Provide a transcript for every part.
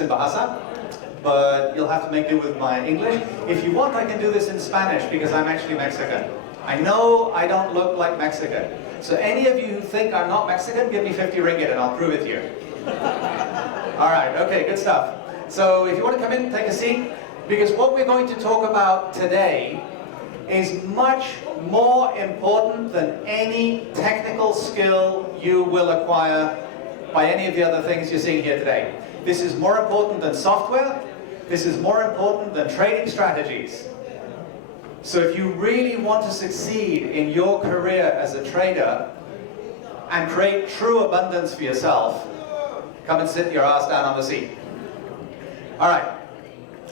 in Bahasa, but you'll have to make do with my English. If you want, I can do this in Spanish because I'm actually Mexican. I know I don't look like Mexican. So any of you who think I'm not Mexican, give me 50 ringgit and I'll prove it to you. All right, okay, good stuff. So if you want to come in, take a seat, because what we're going to talk about today is much more important than any technical skill you will acquire by any of the other things you're seeing here today. This is more important than software. This is more important than trading strategies. So if you really want to succeed in your career as a trader and create true abundance for yourself, come and sit your ass down on the seat. All right.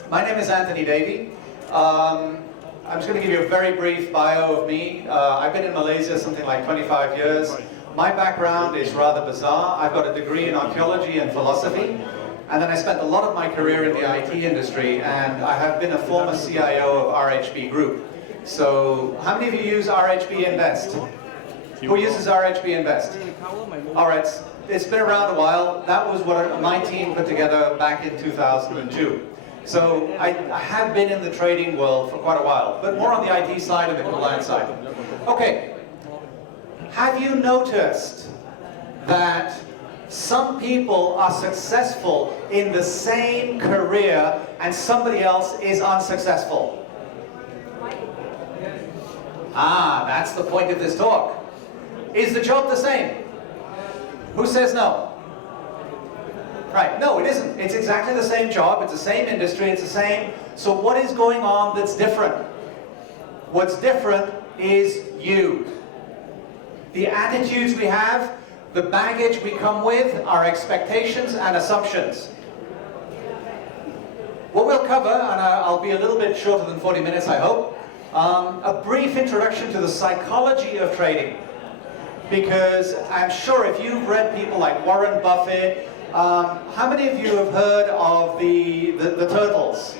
My name is Anthony Davey. I'm just going to give you a very brief bio of me. I've been in Malaysia something like 25 years. My background is rather bizarre. I've got a degree in archaeology and philosophy, and then I spent a lot of my career in the IT industry, and I have been a former CIO of RHB Group. So, how many of you use RHB Invest? Who uses RHB Invest? All right, it's been around a while. That was what my team put together back in 2002. So I have been in the trading world for quite a while, but more on the IT side and the compliance side. Okay, have you noticed that some people are successful in the same career and somebody else is unsuccessful? Ah, that's the point of this talk. Is the job the same? Who says no? Right, no, it isn't. It's exactly the same job, it's the same industry, it's the same. So what is going on that's different? What's different is you. The attitudes we have, the baggage we come with, our expectations and assumptions. What we'll cover, and I'll be a little bit shorter than 40 minutes, I hope, a brief introduction to the psychology of trading. Because I'm sure if you've read people like Warren Buffett, how many of you have heard of the turtles?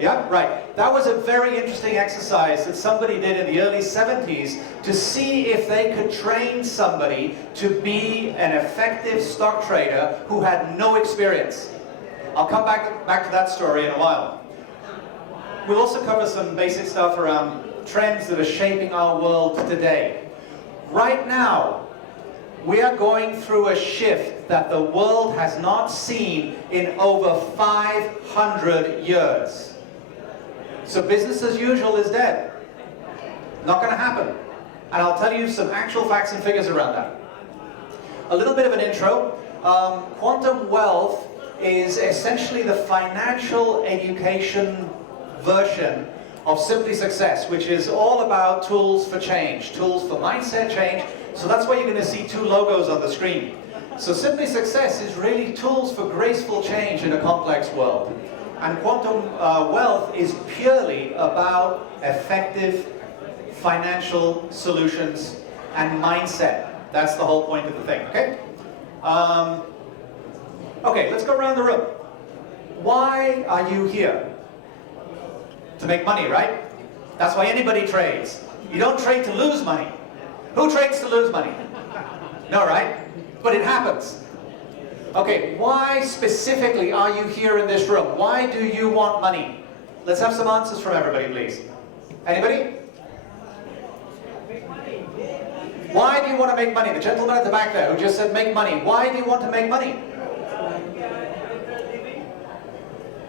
Yeah, right. That was a very interesting exercise that somebody did in the early 70s to see if they could train somebody to be an effective stock trader who had no experience. I'll come back to that story in a while. We'll also cover some basic stuff around trends that are shaping our world today. Right now, we are going through a shift that the world has not seen in over 500 years. So business as usual is dead. Not going to happen. And I'll tell you some actual facts and figures around that. A little bit of an intro. Quantum wealth is essentially the financial education version of Simply Success, which is all about tools for change, tools for mindset change. So that's why you're going to see two logos on the screen. So Simply Success is really tools for graceful change in a complex world. And Quantum Wealth is purely about effective financial solutions and mindset. That's the whole point of the thing, okay? Okay, let's go around the room. Why are you here? To make money, right? That's why anybody trades. You don't trade to lose money. Who trades to lose money? No, right? But it happens. Okay, why specifically are you here in this room? Why do you want money? Let's have some answers from everybody, please. Anybody? Why do you want to make money? The gentleman at the back there who just said make money. Why do you want to make money?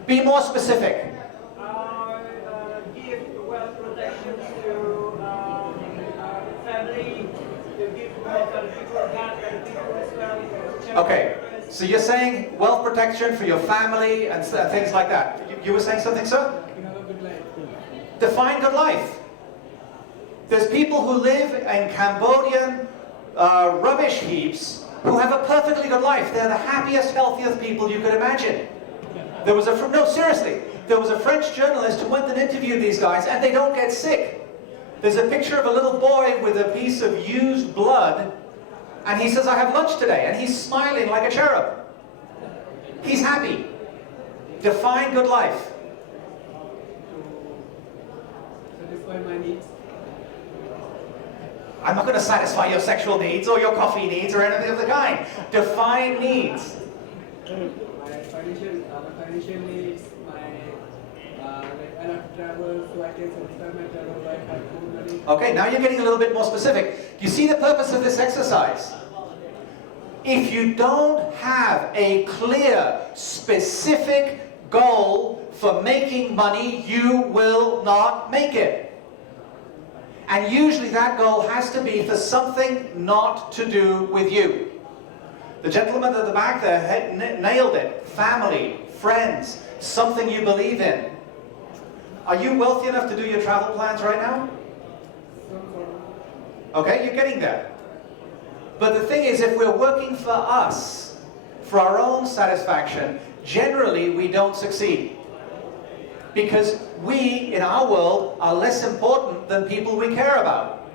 Be more specific. Give wealth protection to family, to give wealth to people as well. Okay, so you're saying wealth protection for your family and things like that. You were saying something, sir? Define good life. There's people who live in Cambodian rubbish heaps who have a perfectly good life. They're the happiest, healthiest people you could imagine. There was no, seriously. There was a French journalist who went and interviewed these guys, and they don't get sick. There's a picture of a little boy with a piece of used blood, and he says, I have lunch today, and he's smiling like a cherub. He's happy. Define good life. Satisfy my needs. I'm not going to satisfy your sexual needs or your coffee needs or anything of the kind. Define needs. My financial financially, I love to travel, so I can satisfy my travel life, have good money. Okay, now you're getting a little bit more specific. You see the purpose of this exercise? If you don't have a clear, specific goal for making money, you will not make it. And usually that goal has to be for something not to do with you. The gentleman at the back there nailed it. Family, friends, something you believe in. Are you wealthy enough to do your travel plans right now? Okay, you're getting there. But the thing is, if we're working for us, for our own satisfaction, generally we don't succeed. Because we, in our world, are less important than people we care about.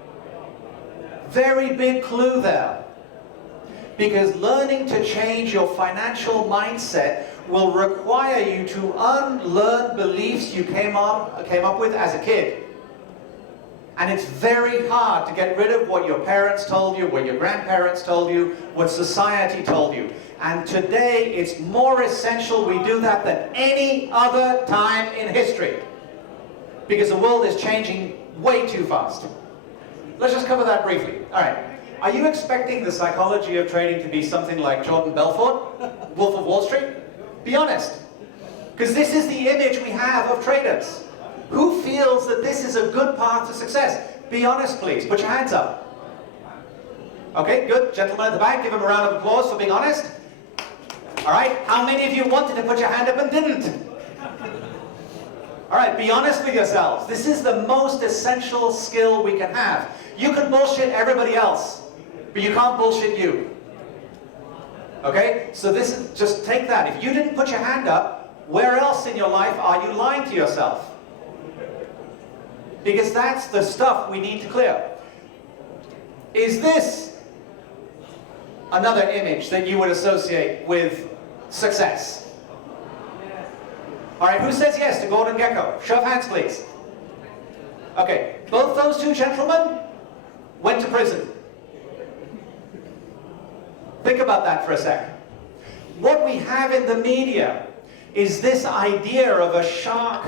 Very big clue there. Because learning to change your financial mindset will require you to unlearn beliefs you came up with as a kid. And it's very hard to get rid of what your parents told you, what your grandparents told you, what society told you. And today, it's more essential we do that than any other time in history. Because the world is changing way too fast. Let's just cover that briefly. All right. Are you expecting the psychology of trading to be something like Jordan Belfort, Wolf of Wall Street? Be honest. Because this is the image we have of traders. Who feels that this is a good path to success? Be honest, please. Put your hands up. Okay, good. Gentlemen at the back, give them a round of applause for being honest. All right, how many of you wanted to put your hand up and didn't? All right, be honest with yourselves. This is the most essential skill we can have. You can bullshit everybody else, but you can't bullshit you. Okay, so this is, just take that. If you didn't put your hand up, where else in your life are you lying to yourself? Because that's the stuff we need to clear. Is this another image that you would associate with success? All right, who says yes to Gordon Gekko? Show of hands, please. Okay, both those two gentlemen went to prison. Think about that for a second. What we have in the media is this idea of a shark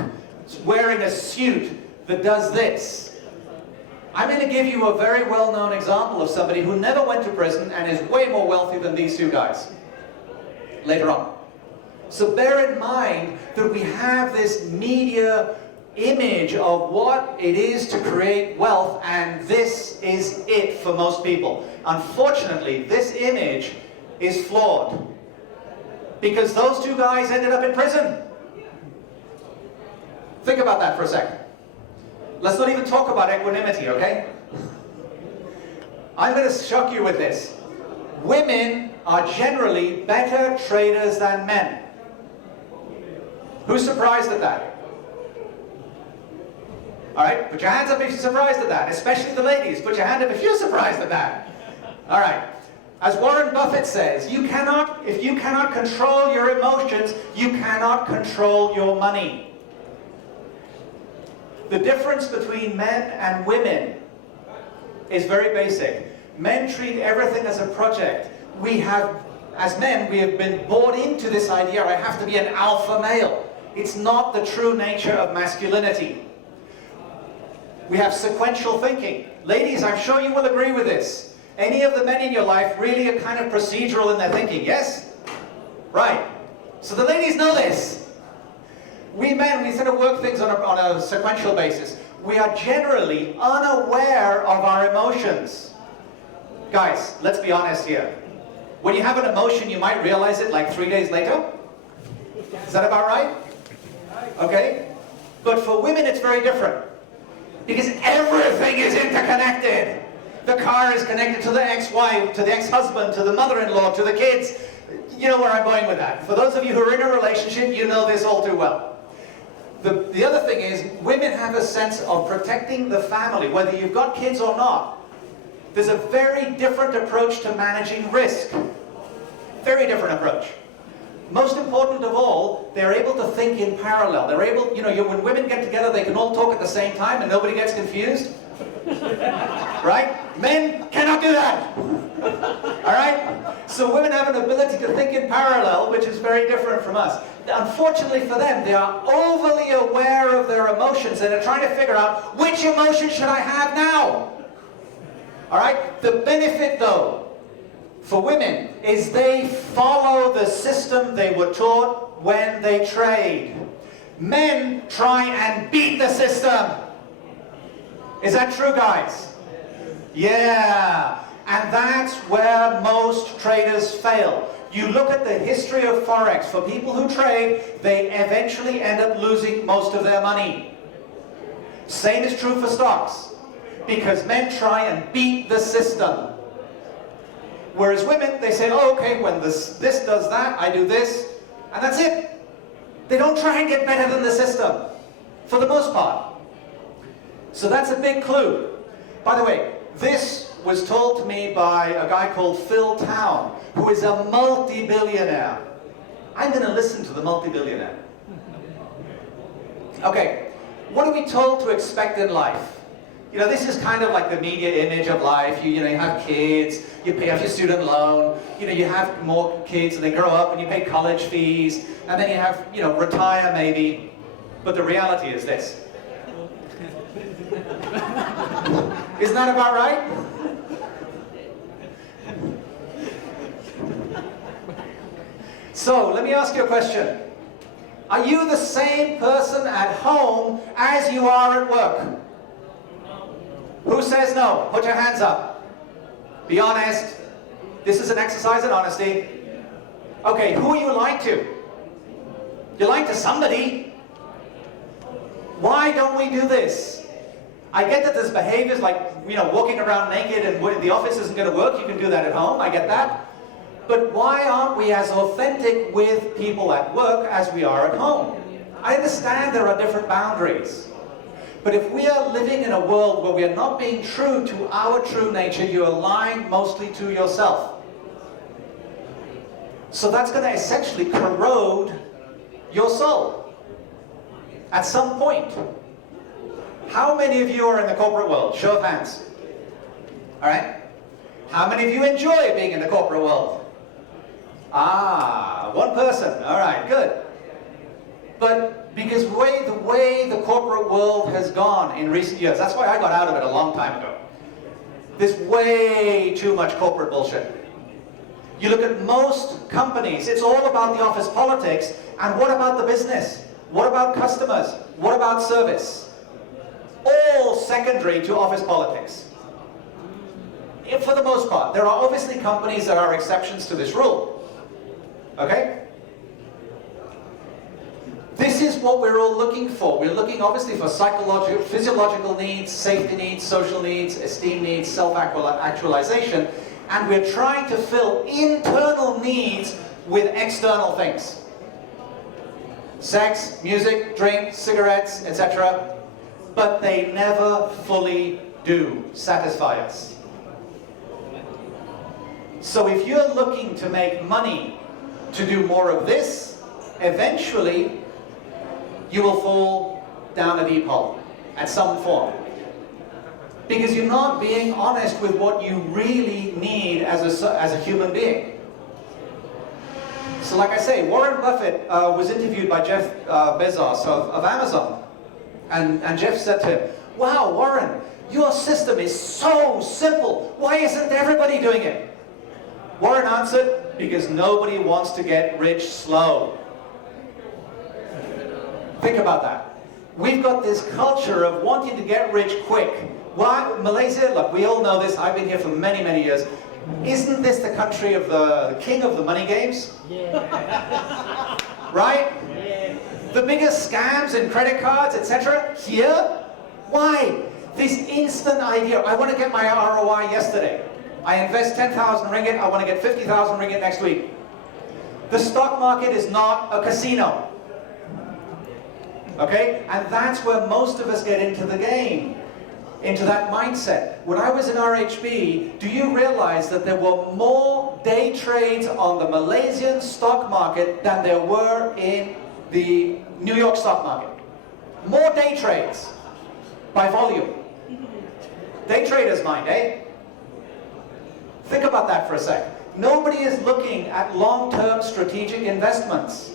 wearing a suit that does this. I'm going to give you a very well-known example of somebody who never went to prison and is way more wealthy than these two guys later on. So bear in mind that we have this media image of what it is to create wealth, and this is it for most people. Unfortunately, this image is flawed because those two guys ended up in prison. Think about that for a second. Let's not even talk about equanimity, okay? I'm going to shock you with this. Women are generally better traders than men. Who's surprised at that? All right, put your hands up if you're surprised at that, especially the ladies. Put your hand up if you're surprised at that. All right. As Warren Buffett says, if you cannot control your emotions, you cannot control your money. The difference between men and women is very basic. Men treat everything as a project. As men, we have been bought into this idea, I have to be an alpha male. It's not the true nature of masculinity. We have sequential thinking. Ladies, I'm sure you will agree with this. Any of the men in your life really are kind of procedural in their thinking, yes? Right. So the ladies know this. We men, we sort of work things on a sequential basis. We are generally unaware of our emotions. Guys, let's be honest here. When you have an emotion, you might realize it like 3 days later. Is that about right? Okay? But for women, it's very different. Because everything is interconnected. The car is connected to the ex-wife, to the ex-husband, to the mother-in-law, to the kids. You know where I'm going with that. For those of you who are in a relationship, you know this all too well. The other thing is, women have a sense of protecting the family, whether you've got kids or not. There's a very different approach to managing risk. Very different approach. Most important of all, they're able to think in parallel. They're able, when women get together, they can all talk at the same time and nobody gets confused. Right? Men cannot do that. All right? So So women have an ability to think in parallel, which is very different from us. Unfortunately for them, they are overly aware of their emotions and are trying to figure out, which emotion should I have now? All right? The benefit, though, for women is they follow the system they were taught when they trade. Men try and beat the system. Is that true, guys? Yeah. And that's where most traders fail. You look at the history of Forex. For people who trade, they eventually end up losing most of their money. Same is true for stocks. Because men try and beat the system. Whereas women, they say, oh, okay, when this does that, I do this, and that's it. They don't try and get better than the system, for the most part. So that's a big clue. By the way, this was told to me by a guy called Phil Town, who is a multi-billionaire. I'm going to listen to the multi-billionaire. Okay, what are we told to expect in life? You know, this is kind of like the media image of life. You know, you have kids, you pay off your student loan, you know, you have more kids and they grow up and you pay college fees, and then you have, you know, retire maybe. But the reality is this. Isn't that about right? So, let me ask you a question. Are you the same person at home as you are at work? Who says no? Put your hands up. Be honest. This is an exercise in honesty. Okay, who are you lying to? You're lying to somebody. Why don't we do this? I get that there's behaviors like, you know, walking around naked and the office isn't going to work. You can do that at home. I get that. But why aren't we as authentic with people at work as we are at home? I understand there are different boundaries. But if we are living in a world where we are not being true to our true nature, you are lying mostly to yourself. So that's going to essentially corrode your soul at some point. How many of you are in the corporate world? Show of hands. All right. How many of you enjoy being in the corporate world? Ah, one person. All right, good. But because the way the corporate world has gone in recent years, that's why I got out of it a long time ago. There's way too much corporate bullshit. You look at most companies, it's all about the office politics, and what about the business? What about customers? What about service? All secondary to office politics. For the most part. There are obviously companies that are exceptions to this rule. Okay? This is what we're all looking for. We're looking obviously for psychological, physiological needs, safety needs, social needs, esteem needs, self-actualization, and we're trying to fill internal needs with external things. Sex, music, drink, cigarettes, etc. But they never fully do satisfy us. So if you're looking to make money to do more of this, eventually you will fall down a deep hole at some form. Because you're not being honest with what you really need as a human being. So like I say, Warren Buffett was interviewed by Jeff Bezos of Amazon. And Jeff said to him, wow, Warren, your system is so simple. Why isn't everybody doing it? Warren answered, because nobody wants to get rich slow. Think about that. We've got this culture of wanting to get rich quick. Why? Malaysia, look, we all know this. I've been here for many, many years. Isn't this the country of the king of the money games? Yeah. Right? Yeah. The biggest scams and credit cards, etc. Here? Why? This instant idea. I want to get my ROI yesterday. I invest 10,000 ringgit. I want to get 50,000 ringgit next week. The stock market is not a casino. Okay? And that's where most of us get into the game. Into that mindset. When I was in RHB, do you realize that there were more day trades on the Malaysian stock market than there were in the New York stock market? More day trades by volume. Day traders' mind, eh? Think about that for a sec. Nobody is looking at long-term strategic investments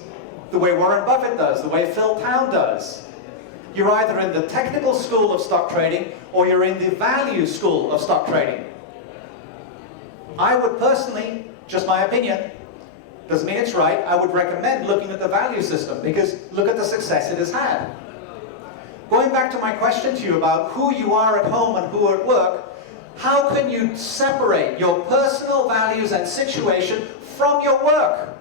the way Warren Buffett does, the way Phil Town does. You're either in the technical school of stock trading or you're in the value school of stock trading. I would personally, just my opinion, doesn't mean it's right, I would recommend looking at the value system because look at the success it has had. Going back to my question to you about who you are at home and who at work, how can you separate your personal values and situation from your work?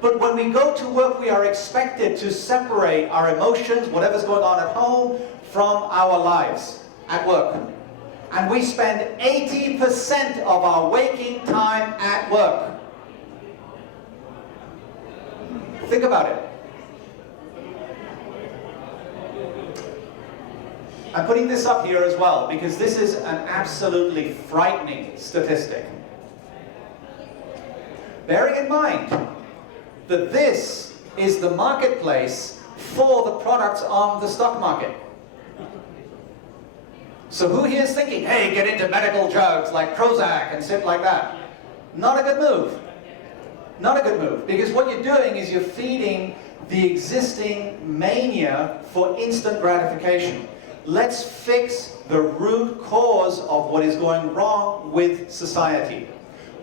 But when we go to work, we are expected to separate our emotions, whatever's going on at home, from our lives at work. And we spend 80% of our waking time at work. Think about it. I'm putting this up here as well because this is an absolutely frightening statistic. Bearing in mind that this is the marketplace for the products on the stock market. So who here is thinking, hey, get into medical drugs like Prozac and shit like that? Not a good move. Not a good move, because what you're doing is you're feeding the existing mania for instant gratification. Let's fix the root cause of what is going wrong with society.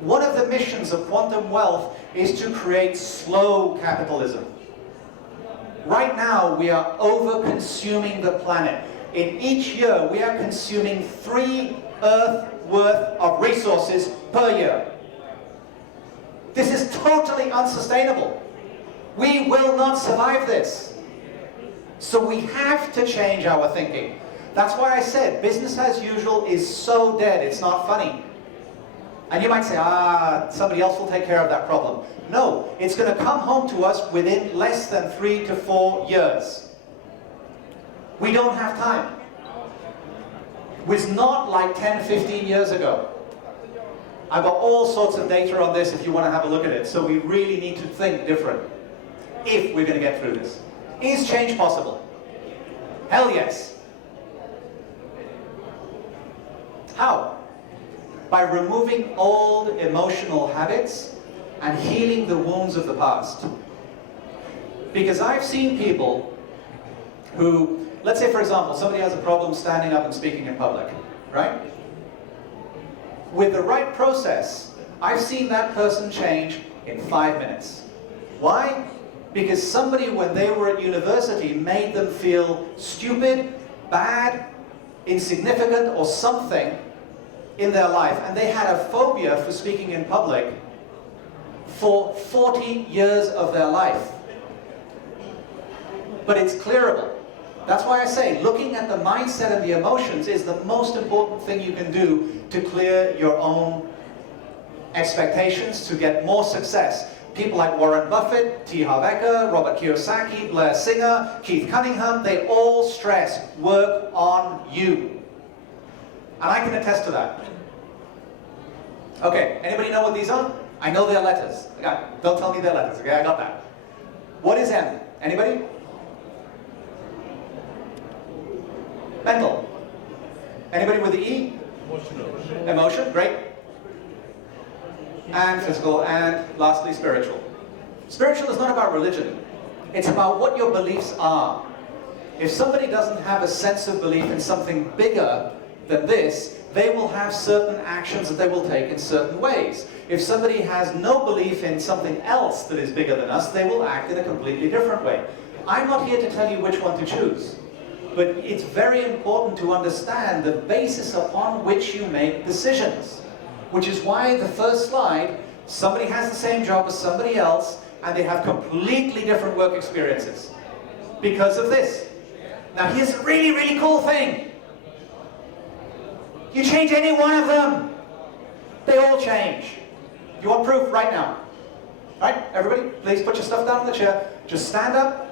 One of the missions of quantum wealth is to create slow capitalism. Right now, we are over-consuming the planet. In each year, we are consuming 3 Earth worth of resources per year. This is totally unsustainable. We will not survive this. So we have to change our thinking. That's why I said business as usual is so dead, it's not funny. And you might say, somebody else will take care of that problem. No, it's going to come home to us within less than 3 to 4 years. We don't have time. It was not like 10, 15 years ago. I've got all sorts of data on this if you want to have a look at it. So we really need to think different if we're going to get through this. Is change possible? Hell yes. How? By removing old emotional habits and healing the wounds of the past. Because I've seen people who, let's say for example, somebody has a problem standing up and speaking in public, right? With the right process, I've seen that person change in 5 minutes. Why? Because somebody, when they were at university, made them feel stupid, bad, insignificant, or something in their life. And they had a phobia for speaking in public for 40 years of their life. But it's clearable. That's why I say looking at the mindset and the emotions is the most important thing you can do to clear your own expectations, to get more success. People like Warren Buffett, T. Harv Eker, Robert Kiyosaki, Blair Singer, Keith Cunningham, they all stress work on you. And I can attest to that. Okay, anybody know what these are? I know their letters. Don't tell me their letters, okay? I got that. What is M? Anybody? Mental. Anybody with the E? Emotional. Emotion, great. And physical, and lastly spiritual. Spiritual is not about religion. It's about what your beliefs are. If somebody doesn't have a sense of belief in something bigger than this, they will have certain actions that they will take in certain ways. If somebody has no belief in something else that is bigger than us, they will act in a completely different way. I'm not here to tell you which one to choose. But it's very important to understand the basis upon which you make decisions. Which is why the first slide, somebody has the same job as somebody else, and they have completely different work experiences. Because of this. Now here's a really, really cool thing. You change any one of them, they all change. You want proof right now? Right, everybody, please put your stuff down on the chair. Just stand up,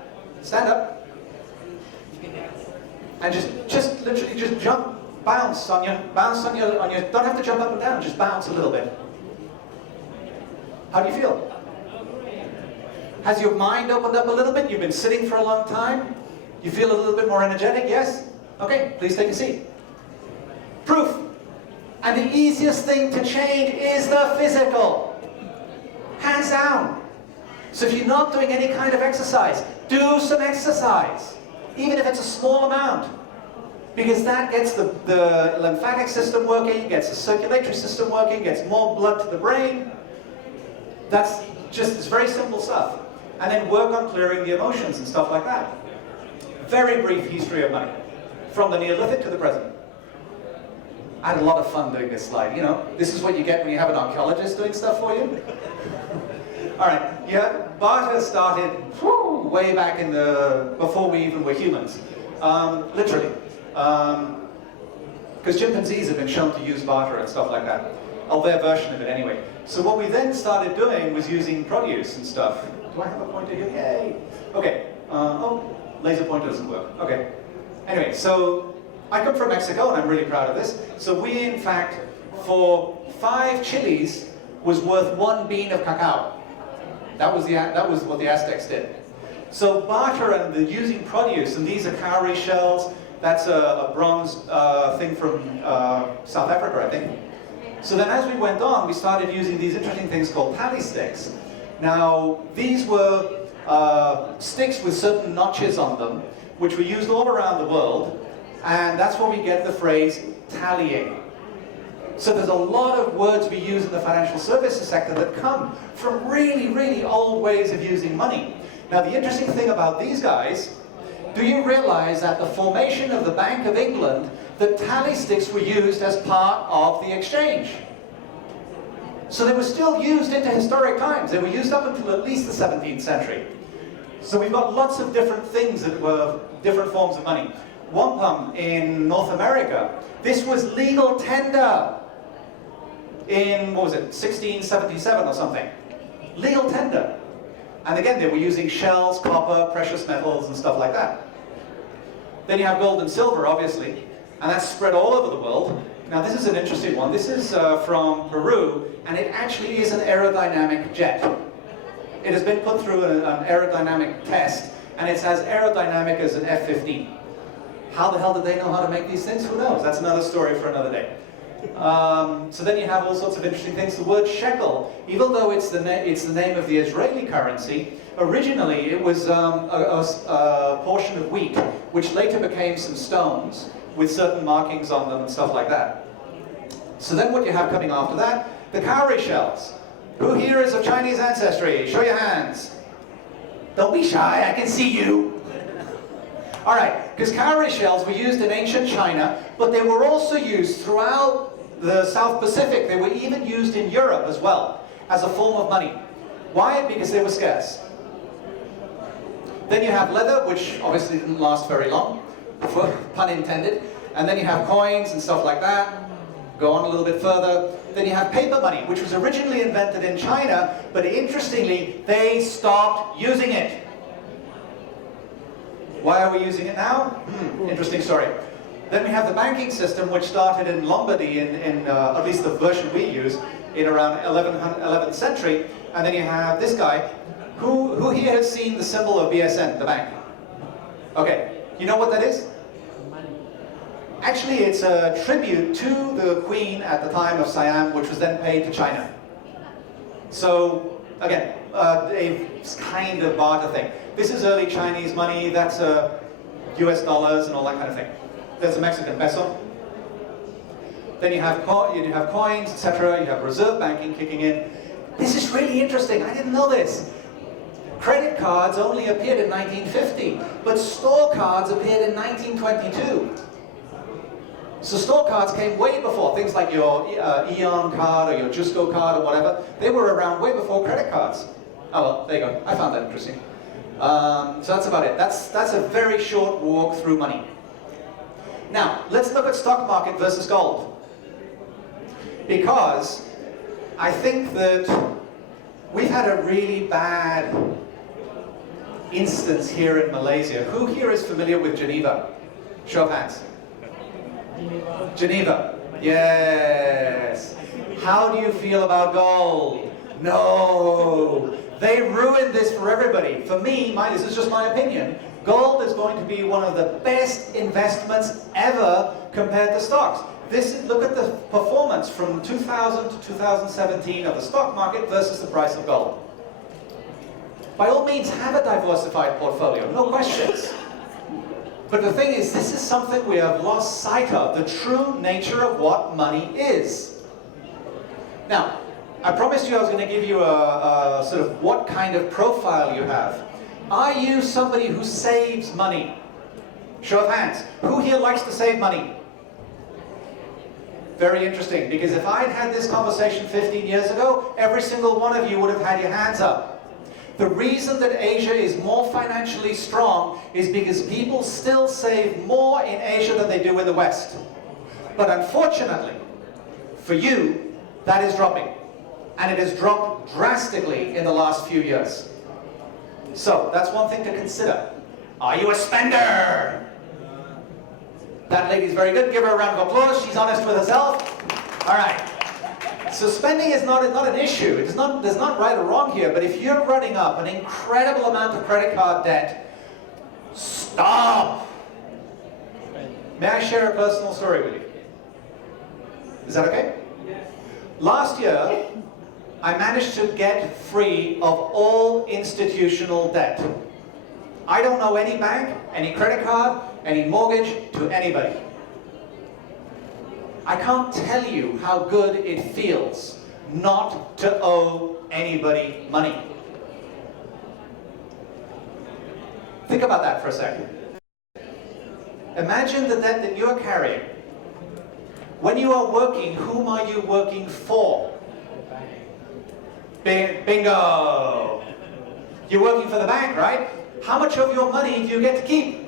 and just literally just jump, bounce on your, don't have to jump up and down, just bounce a little bit. How do you feel? Has your mind opened up a little bit? You've been sitting for a long time? You feel a little bit more energetic, yes? Okay, please take a seat. Proof. And the easiest thing to change is the physical. Hands down. So if you're not doing any kind of exercise, do some exercise, even if it's a small amount. Because that gets the lymphatic system working, gets the circulatory system working, gets more blood to the brain. That's just, it's very simple stuff. And then work on clearing the emotions and stuff like that. Very brief history of money, from the Neolithic to the present. I had a lot of fun doing this slide. You know, this is what you get when you have an archaeologist doing stuff for you. All right, yeah, barter started way back in before we even were humans, literally. Because chimpanzees have been shown to use barter and stuff like that. Oh, their version of it anyway. So what we then started doing was using produce and stuff. Do I have a pointer here? Yay! Okay. Oh, laser pointer doesn't work. Okay. Anyway, so I come from Mexico and I'm really proud of this. So we, in fact, for 5 chilies was worth 1 bean of cacao. That was what the Aztecs did. So barter and the using produce, and these are cowrie shells. That's a bronze thing from South Africa, I think. So then as we went on, we started using these interesting things called tally sticks. Now, these were sticks with certain notches on them, which were used all around the world, and that's where we get the phrase tallying. So there's a lot of words we use in the financial services sector that come from really, really old ways of using money. Now, the interesting thing about these guys, do you realize that the formation of the Bank of England, the tally sticks were used as part of the exchange? So they were still used into historic times. They were used up until at least the 17th century. So we've got lots of different things that were different forms of money. Wampum in North America, this was legal tender in, what was it, 1677 or something. Legal tender. And again, they were using shells, copper, precious metals, and stuff like that. Then you have gold and silver, obviously, and that's spread all over the world. Now, this is an interesting one. This is from Peru, and it actually is an aerodynamic jet. It has been put through an aerodynamic test, and it's as aerodynamic as an F-15. How the hell did they know how to make these things? Who knows? That's another story for another day. So then you have all sorts of interesting things. The word shekel, even though it's the name of the Israeli currency, originally it was a portion of wheat, which later became some stones with certain markings on them and stuff like that. So then what you have coming after that, the cowrie shells. Who here is of Chinese ancestry? Show your hands. Don't be shy, I can see you. All right, because cowrie shells were used in ancient China, but they were also used throughout the South Pacific. They were even used in Europe as well, as a form of money. Why? Because they were scarce. Then you have leather, which obviously didn't last very long, pun intended. And then you have coins and stuff like that. Go on a little bit further. Then you have paper money, which was originally invented in China, but interestingly, they stopped using it. Why are we using it now? Interesting story. Then we have the banking system, which started in Lombardy, in at least the version we use, in around 11th century. And then you have this guy. Who here has seen the symbol of BSN, the bank? Okay, you know what that is? Actually, it's a tribute to the Queen at the time of Siam, which was then paid to China. So, again, a kind of barter thing. This is early Chinese money, that's US dollars and all that kind of thing. There's a Mexican peso. Then you have coins, etc. You have reserve banking kicking in. This is really interesting, I didn't know this. Credit cards only appeared in 1950, but store cards appeared in 1922. So store cards came way before, things like your Eon card or your Jusco card or whatever. They were around way before credit cards. Oh well, there you go. I found that interesting. So that's about it. That's a very short walk through money. Now, let's look at stock market versus gold. Because I think that we've had a really bad instance here in Malaysia. Who here is familiar with Geneva? Show of hands. Geneva. Yes. How do you feel about gold? No. They ruined this for everybody. For me, this is just my opinion, gold is going to be one of the best investments ever compared to stocks. Look at the performance from 2000 to 2017 of the stock market versus the price of gold. By all means, have a diversified portfolio, no questions. But the thing is, this is something we have lost sight of, the true nature of what money is. Now, I promised you I was going to give you a sort of what kind of profile you have. Are you somebody who saves money? Show of hands. Who here likes to save money? Very interesting, because if I'd had this conversation 15 years ago, every single one of you would have had your hands up. The reason that Asia is more financially strong is because people still save more in Asia than they do in the West. But unfortunately, for you, that is dropping. And it has dropped drastically in the last few years. So, that's one thing to consider. Are you a spender? That lady's very good. Give her a round of applause. She's honest with herself. All right. So spending is not an issue. There's not right or wrong here. But if you're running up an incredible amount of credit card debt, stop. May I share a personal story with you? Is that okay? Yes. Last year, I managed to get free of all institutional debt. I don't know any bank, any credit card, any mortgage to anybody. I can't tell you how good it feels not to owe anybody money. Think about that for a second. Imagine the debt that you're carrying. When you are working, whom are you working for? Bingo! You're working for the bank, right? How much of your money do you get to keep?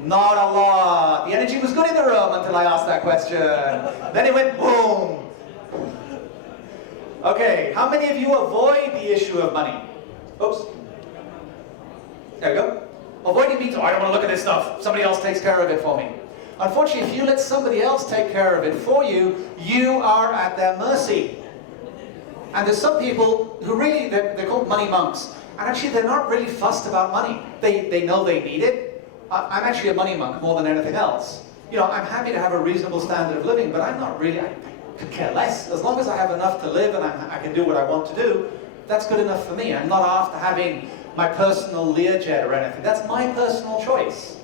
Not a lot. The energy was good in the room until I asked that question. Then it went boom. Okay, how many of you avoid the issue of money? Oops. There we go. Avoiding means, oh, I don't want to look at this stuff. Somebody else takes care of it for me. Unfortunately, if you let somebody else take care of it for you, you are at their mercy. And there's some people who really, they're called money monks. And actually, they're not really fussed about money. They know they need it. I'm actually a money monk more than anything else. You know, I'm happy to have a reasonable standard of living, but I'm not really, I could care less. As long as I have enough to live and I can do what I want to do, that's good enough for me. I'm not after having my personal Learjet or anything. That's my personal choice.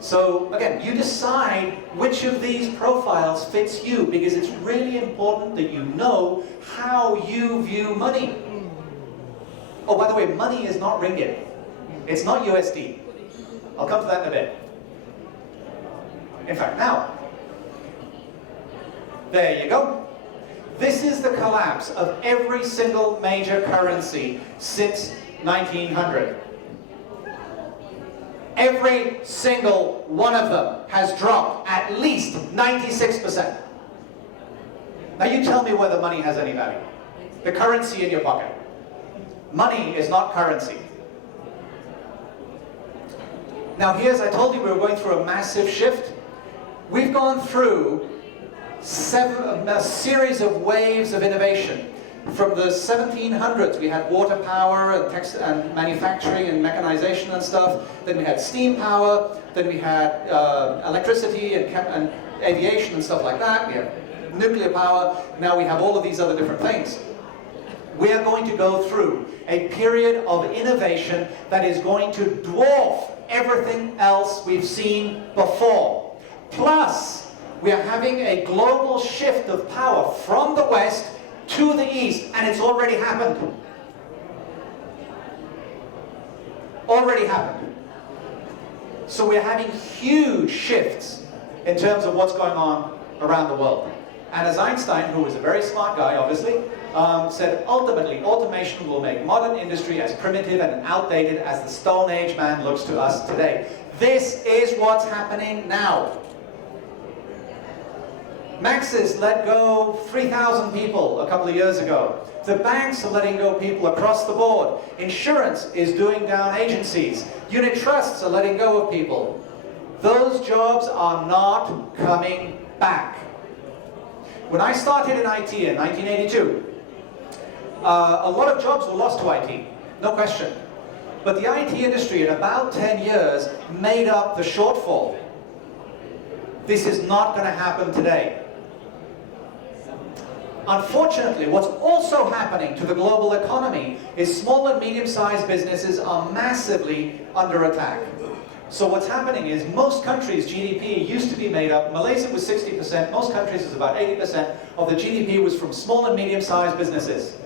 So, again, you decide which of these profiles fits you, because it's really important that you know how you view money. Oh, by the way, money is not ringgit. It's not USD. I'll come to that in a bit. In fact, now, there you go. This is the collapse of every single major currency since 1900. Every single one of them has dropped at least 96%. Now you tell me whether money has any value. The currency in your pocket. Money is not currency. Now here's, I told you we were going through a massive shift. We've gone through a series of waves of innovation. From the 1700s, we had water power and manufacturing and mechanization and stuff. Then we had steam power. Then we had electricity and aviation and stuff like that. We have nuclear power. Now we have all of these other different things. We are going to go through a period of innovation that is going to dwarf everything else we've seen before. Plus, we are having a global shift of power from the West to the East, and it's already happened. Already happened. So we're having huge shifts in terms of what's going on around the world. And as Einstein, who was a very smart guy, obviously, said, ultimately, automation will make modern industry as primitive and outdated as the Stone Age man looks to us today. This is what's happening now. Maxis let go 3,000 people a couple of years ago. The banks are letting go people across the board. Insurance is doing down agencies. Unit trusts are letting go of people. Those jobs are not coming back. When I started in IT in 1982, a lot of jobs were lost to IT, no question. But the IT industry in about 10 years made up the shortfall. This is not going to happen today. Unfortunately, what's also happening to the global economy is small and medium-sized businesses are massively under attack. So what's happening is most countries' GDP used to be made up, Malaysia was 60%, most countries is about 80% of the GDP was from small and medium-sized businesses.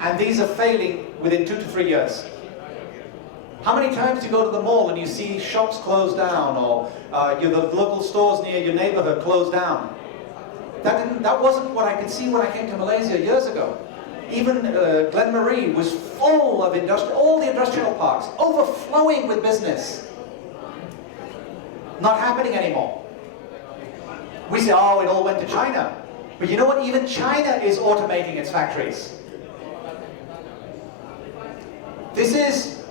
And these are failing within 2 to 3 years. How many times do you go to the mall and you see shops closed down, or the local stores near your neighborhood closed down? That wasn't what I could see when I came to Malaysia years ago. Even Glen Marie was full of all the industrial parks, overflowing with business. Not happening anymore. We say, oh, it all went to China. But you know what? Even China is automating its factories. This is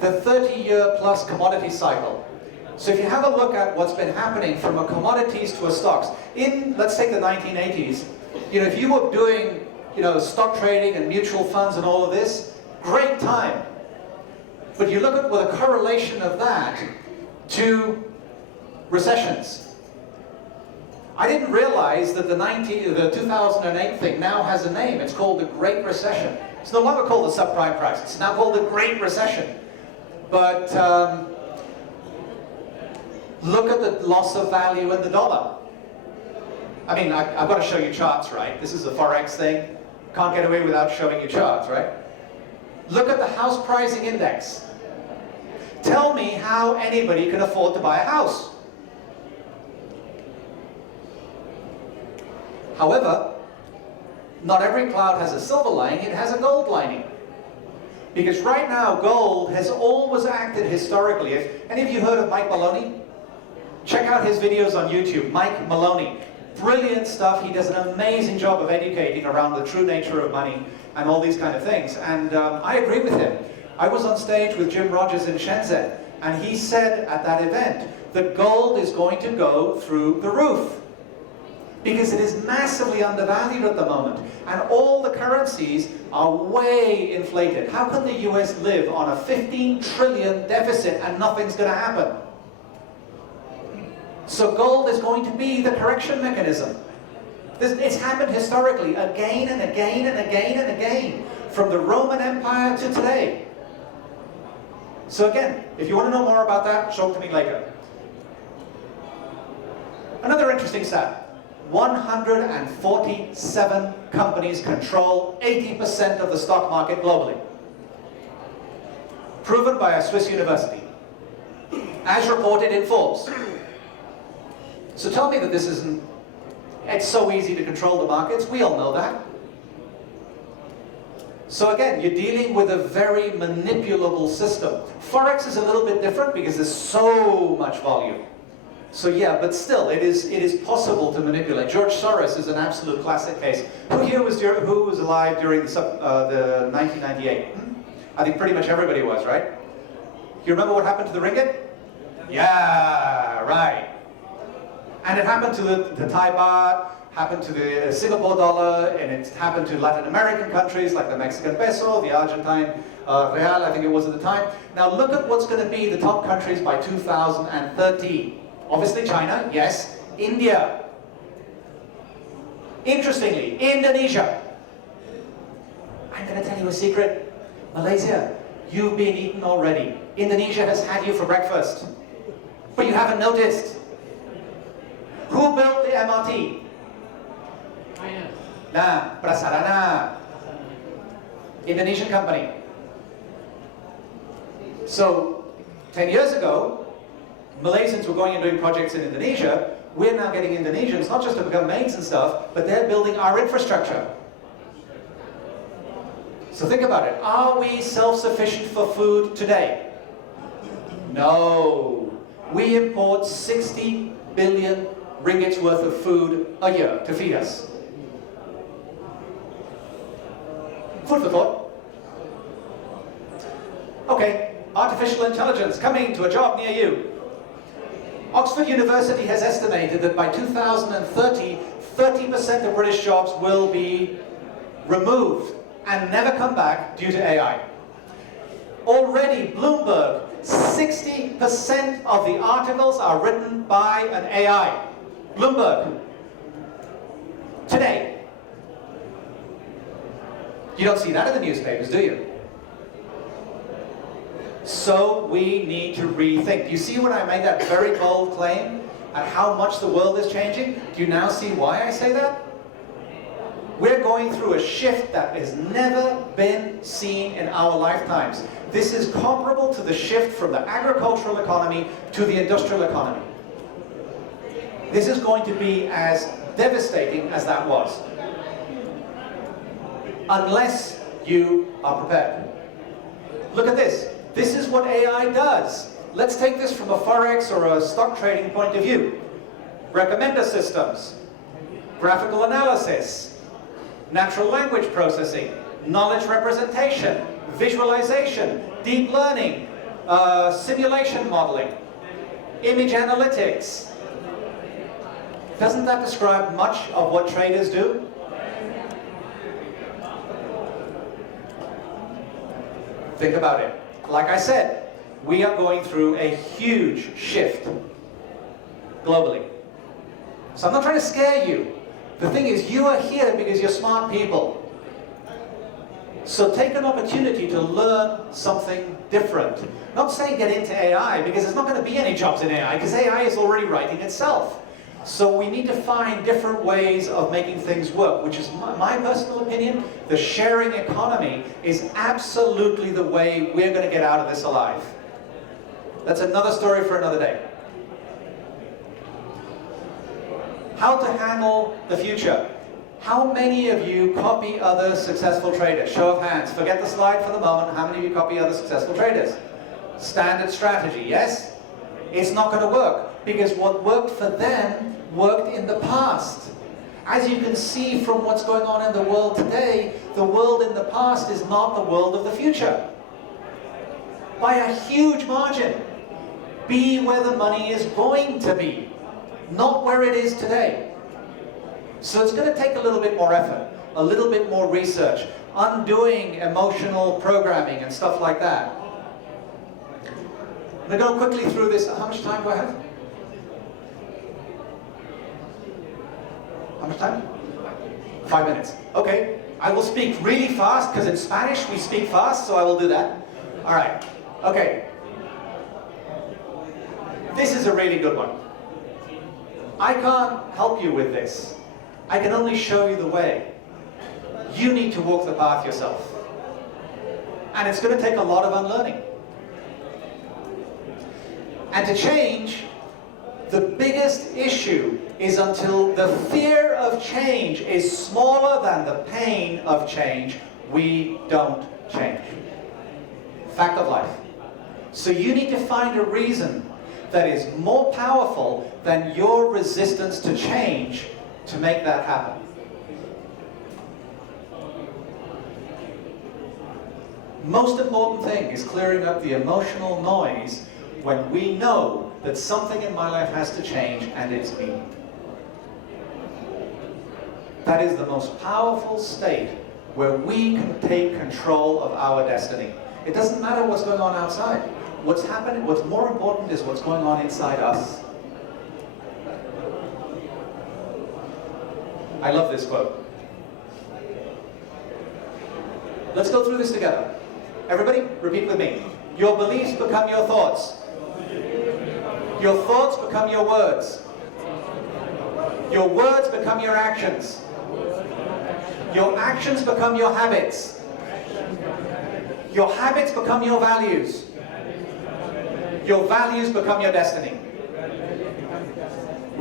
the 30-year plus commodity cycle. So if you have a look at what's been happening from a commodities to a stocks, in, let's take the 1980s, if you were doing, stock trading and mutual funds and all of this, great time. But you look at the correlation of that to recessions. I didn't realize that the 2008 thing now has a name. It's called the Great Recession. It's no longer called the subprime crisis. It's now called the Great Recession. But look at the loss of value in the dollar. I mean, I've got to show you charts, right? This is a Forex thing. Can't get away without showing you charts, right? Look at the house pricing index. Tell me how anybody can afford to buy a house. However, not every cloud has a silver lining, it has a gold lining. Because right now, gold has always acted historically. If any of you heard of Mike Maloney? Check out his videos on YouTube, Mike Maloney. Brilliant stuff. He does an amazing job of educating around the true nature of money and all these kind of things. And I agree with him. I was on stage with Jim Rogers in Shenzhen, and he said at that event that gold is going to go through the roof because it is massively undervalued at the moment, and all the currencies are way inflated. How can the US live on a 15 trillion deficit and nothing's going to happen? So gold is going to be the correction mechanism. It's happened historically again and again and again and again, from the Roman Empire to today. So again, if you want to know more about that, show it to me later. Another interesting stat. 147 companies control 80% of the stock market globally. Proven by a Swiss university, as reported in Forbes. So tell me that this isn't, it's so easy to control the markets, we all know that. So again, you're dealing with a very manipulable system. Forex is a little bit different because there's so much volume. So yeah, but still, it is possible to manipulate. George Soros is an absolute classic case. Who here was alive during the 1998? I think pretty much everybody was, right? You remember what happened to the ringgit? Yeah, right. And it happened to the Thai baht, happened to the Singapore dollar, and it happened to Latin American countries like the Mexican peso, the Argentine real, I think it was at the time. Now look at what's going to be the top countries by 2030. Obviously China, yes. India. Interestingly, Indonesia. I'm going to tell you a secret. Malaysia, you've been eaten already. Indonesia has had you for breakfast. But you haven't noticed. Who built the MRT? Nah, Prasarana. Indonesian company. So, 10 years ago, Malaysians were going and doing projects in Indonesia. We're now getting Indonesians, not just to become maids and stuff, but they're building our infrastructure. So think about it. Are we self-sufficient for food today? No. We import 60 billion ringgits worth of food a year to feed us. Food for thought. Okay, artificial intelligence coming to a job near you. Oxford University has estimated that by 2030, 30% of British jobs will be removed and never come back due to AI. Already, Bloomberg, 60% of the articles are written by an AI. Bloomberg. Today. You don't see that in the newspapers, do you? So we need to rethink. Do you see when I made that very bold claim at how much the world is changing? Do you now see why I say that? We're going through a shift that has never been seen in our lifetimes. This is comparable to the shift from the agricultural economy to the industrial economy. This is going to be as devastating as that was. Unless you are prepared. Look at this. This is what AI does. Let's take this from a forex or a stock trading point of view. Recommender systems, graphical analysis, natural language processing, knowledge representation, visualization, deep learning, simulation modeling, image analytics. Doesn't that describe much of what traders do? Think about it. Like I said, we are going through a huge shift globally. So I'm not trying to scare you. The thing is, you are here because you're smart people. So take an opportunity to learn something different. Not saying get into AI, because there's not going to be any jobs in AI, because AI is already writing itself. So we need to find different ways of making things work, which is my personal opinion. The sharing economy is absolutely the way we're going to get out of this alive. That's another story for another day. How to handle the future. How many of you copy other successful traders? Show of hands. Forget the slide for the moment. How many of you copy other successful traders? Standard strategy, yes? It's not going to work, because what worked for them worked in the past. As you can see from what's going on in the world today, the world in the past is not the world of the future. By a huge margin. Be where the money is going to be, not where it is today. So it's going to take a little bit more effort, a little bit more research, undoing emotional programming and stuff like that. I'm going to go quickly through this. How much time do I have? How much time? 5 minutes. Okay. I will speak really fast, because in Spanish we speak fast, so I will do that. All right. Okay. This is a really good one. I can't help you with this. I can only show you the way. You need to walk the path yourself. And it's going to take a lot of unlearning. And to change, the biggest issue is until the fear of change is smaller than the pain of change, we don't change. Fact of life. So you need to find a reason that is more powerful than your resistance to change to make that happen. Most important thing is clearing up the emotional noise when we know that something in my life has to change, and it's me. That is the most powerful state where we can take control of our destiny. It doesn't matter what's going on outside. What's happening, what's more important is what's going on inside us. I love this quote. Let's go through this together. Everybody, repeat with me. Your beliefs become your thoughts. Your thoughts become your words. Your words become your actions. Your actions become your habits. Your habits become your values. Your values become your destiny.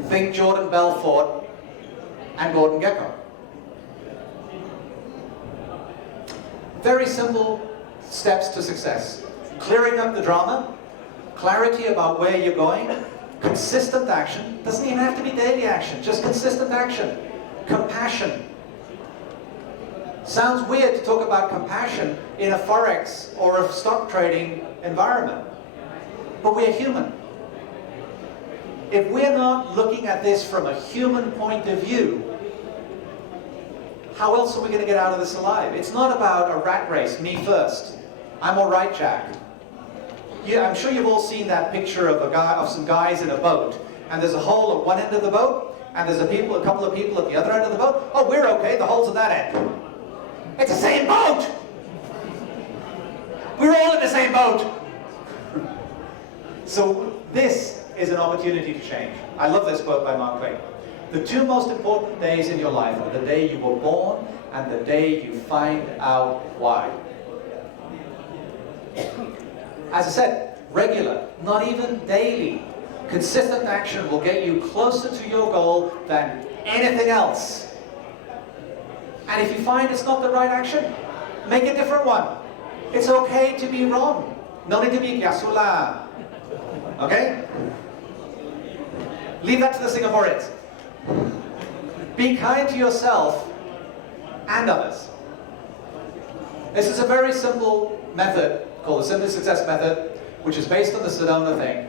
Think Jordan Belfort and Gordon Gekko. Very simple steps to success. Clearing up the drama, clarity about where you're going, consistent action. Doesn't even have to be daily action, just consistent action. Compassion. Sounds weird to talk about compassion in a forex or a stock trading environment, but we're human. If we're not looking at this from a human point of view, how else are we going to get out of this alive? It's not about a rat race, me first. I'm all right, Jack. Yeah, I'm sure you've all seen that picture of some guys in a boat, and there's a hole at one end of the boat, and there's a couple of people at the other end of the boat, oh, we're okay, the hole's at that end. It's the same boat! We're all in the same boat! So this is an opportunity to change. I love this quote by Mark Twain. The two most important days in your life are the day you were born and the day you find out why. As I said, regular, not even daily, consistent action will get you closer to your goal than anything else. And if you find it's not the right action, make a different one. It's okay to be wrong. No need to be kiasula. Okay? Leave that to the Singaporeans. Be kind to yourself and others. This is a very simple method called the Simple Success Method, which is based on the Sedona thing.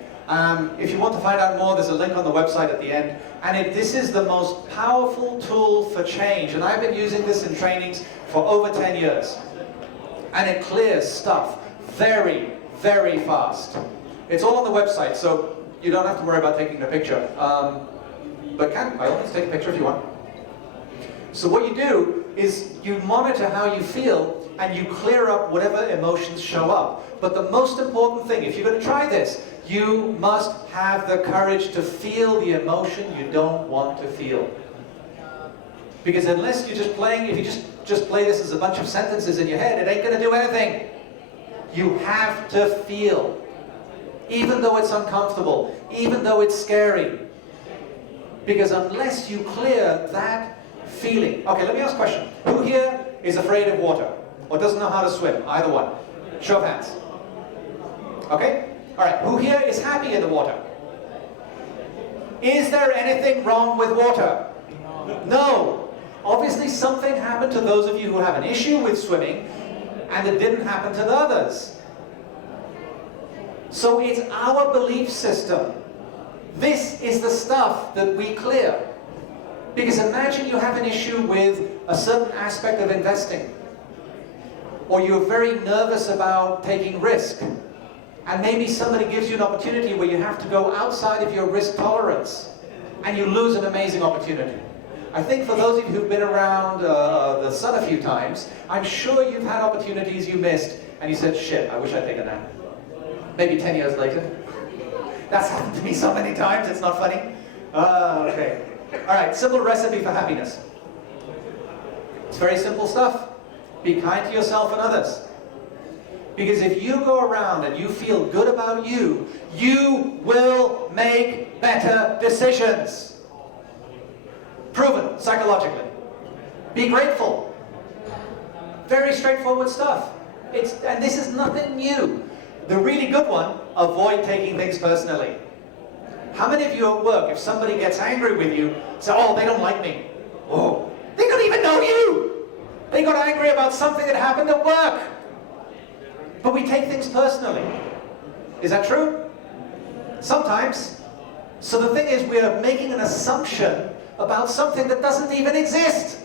If you want to find out more, there's a link on the website at the end. And this is the most powerful tool for change. And I've been using this in trainings for over 10 years. And it clears stuff very, very fast. It's all on the website, so you don't have to worry about taking a picture. But by all means, take a picture if you want. So what you do is you monitor how you feel and you clear up whatever emotions show up. But the most important thing, if you're going to try this, you must have the courage to feel the emotion you don't want to feel. Because unless you're just playing, if you just play this as a bunch of sentences in your head, it ain't going to do anything. You have to feel. Even though it's uncomfortable, even though it's scary. Because unless you clear that feeling. Okay, let me ask a question. Who here is afraid of water? Or doesn't know how to swim? Either one. Show of hands. Okay? Alright, who here is happy in the water? Is there anything wrong with water? No. Obviously something happened to those of you who have an issue with swimming, and it didn't happen to the others. So it's our belief system. This is the stuff that we clear. Because imagine you have an issue with a certain aspect of investing. Or you're very nervous about taking risk. And maybe somebody gives you an opportunity where you have to go outside of your risk tolerance. And you lose an amazing opportunity. I think for those of you who've been around the sun a few times, I'm sure you've had opportunities you missed. And you said, shit, I wish I'd taken that. Maybe 10 years later. That's happened to me so many times, it's not funny. Okay. Alright, simple recipe for happiness. It's very simple stuff. Be kind to yourself and others. Because if you go around and you feel good about you, you will make better decisions. Proven, psychologically. Be grateful. Very straightforward stuff. And this is nothing new. The really good one, avoid taking things personally. How many of you at work, if somebody gets angry with you, say, oh, they don't like me. Oh, they don't even know you. They got angry about something that happened at work. But we take things personally. Is that true? Sometimes. So the thing is, we are making an assumption about something that doesn't even exist.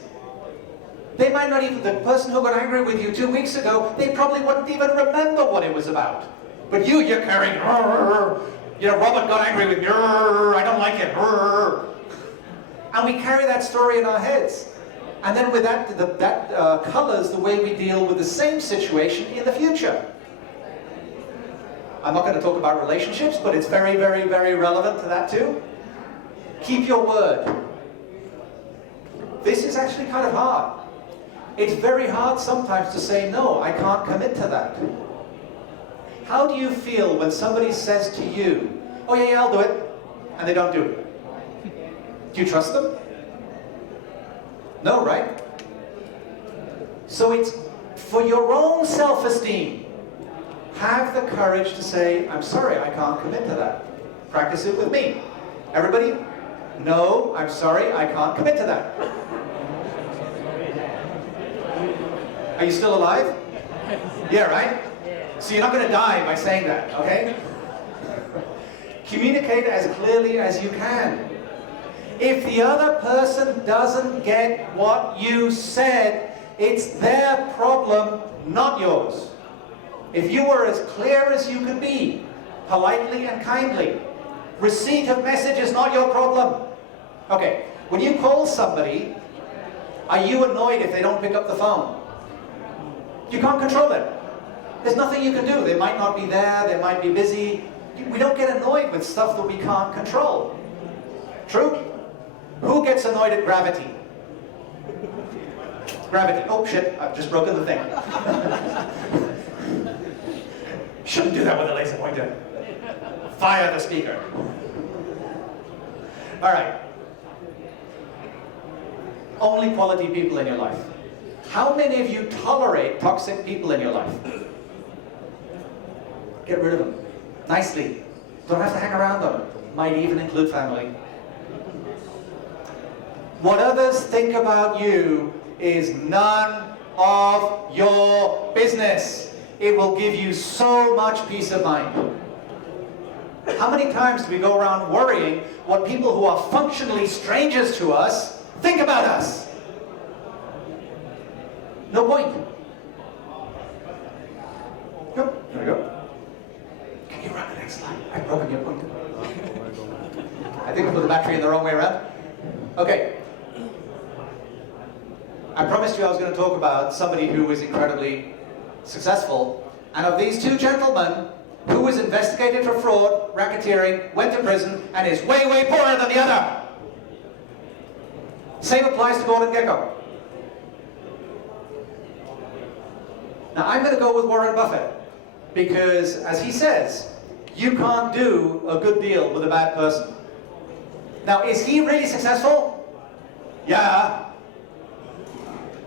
They might not even, the person who got angry with you 2 weeks ago, they probably wouldn't even remember what it was about. But you're carrying, you know, Robert got angry with me, I don't like it. And we carry that story in our heads. And then with that colors the way we deal with the same situation in the future. I'm not going to talk about relationships, but it's very, very, very relevant to that too. Keep your word. This is actually kind of hard. It's very hard sometimes to say, no, I can't commit to that. How do you feel when somebody says to you, oh yeah, I'll do it, and they don't do it? Do you trust them? No, right? So it's for your own self-esteem. Have the courage to say, I'm sorry, I can't commit to that. Practice it with me. Everybody? No, I'm sorry, I can't commit to that. Are you still alive? Yeah, right? So you're not going to die by saying that, okay? Communicate as clearly as you can. If the other person doesn't get what you said, it's their problem, not yours. If you were as clear as you could be, politely and kindly, receipt of message is not your problem. Okay, when you call somebody, are you annoyed if they don't pick up the phone? You can't control it. There's nothing you can do. They might not be there, they might be busy. We don't get annoyed with stuff that we can't control. True? Who gets annoyed at gravity? Gravity. Oh shit, I've just broken the thing. Shouldn't do that with a laser pointer. Fire the speaker. Alright. Only quality people in your life. How many of you tolerate toxic people in your life? Get rid of them. Nicely. Don't have to hang around them. Might even include family. What others think about you is none of your business. It will give you so much peace of mind. How many times do we go around worrying what people who are functionally strangers to us think about us? No point. Yep, there we go. Can you run the next slide? I've broken your pointer. I think I put the battery in the wrong way around. Okay. I promised you I was going to talk about somebody who was incredibly successful. And of these two gentlemen, who was investigated for fraud, racketeering, went to prison, and is way, way poorer than the other. Same applies to Gordon Gekko. Now I'm going to go with Warren Buffett, because as he says, you can't do a good deal with a bad person. Now, is he really successful? Yeah.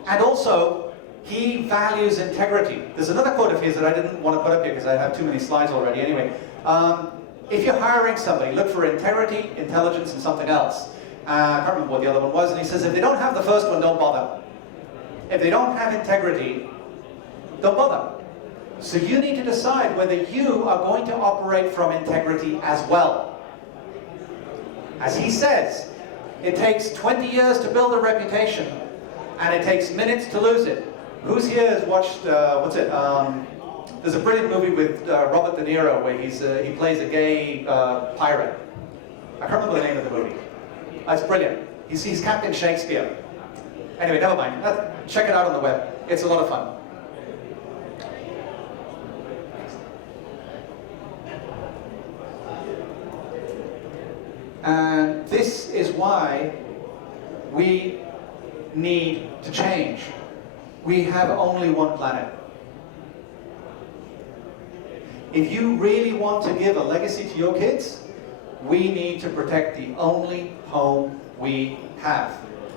And also, he values integrity. There's another quote of his that I didn't want to put up here because I have too many slides already. Anyway, if you're hiring somebody, look for integrity, intelligence, and something else. I can't remember what the other one was, and he says if they don't have the first one, don't bother. If they don't have integrity, don't bother. So you need to decide whether you are going to operate from integrity as well. As he says, it takes 20 years to build a reputation, and it takes minutes to lose it. Who's here has watched, there's a brilliant movie with Robert De Niro where he plays a gay pirate. I can't remember the name of the movie. It's brilliant. He's Captain Shakespeare. Anyway, never mind. Check it out on the web. It's a lot of fun. And this is why we need to change. We have only one planet. If you really want to give a legacy to your kids, we need to protect the only home we have.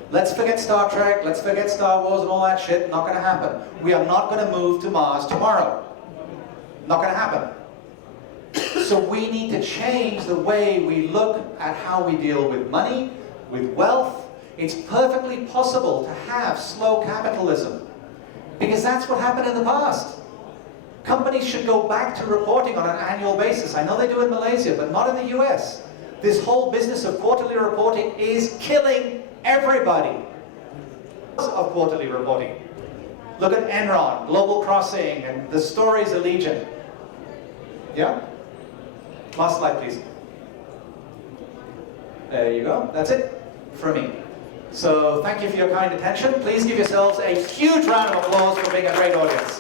Let's forget Star Trek, let's forget Star Wars and all that shit. Not going to happen. We are not going to move to Mars tomorrow. Not going to happen. So we need to change the way we look at how we deal with money, with wealth. It's perfectly possible to have slow capitalism, because that's what happened in the past. Companies should go back to reporting on an annual basis. I know they do in Malaysia, but not in the US. This whole business of quarterly reporting is killing everybody. Of quarterly reporting. Look at Enron, Global Crossing, and the stories are legion. Yeah? Last slide, please. There you go. That's it from me. So thank you for your kind attention. Please give yourselves a huge round of applause for being a great audience.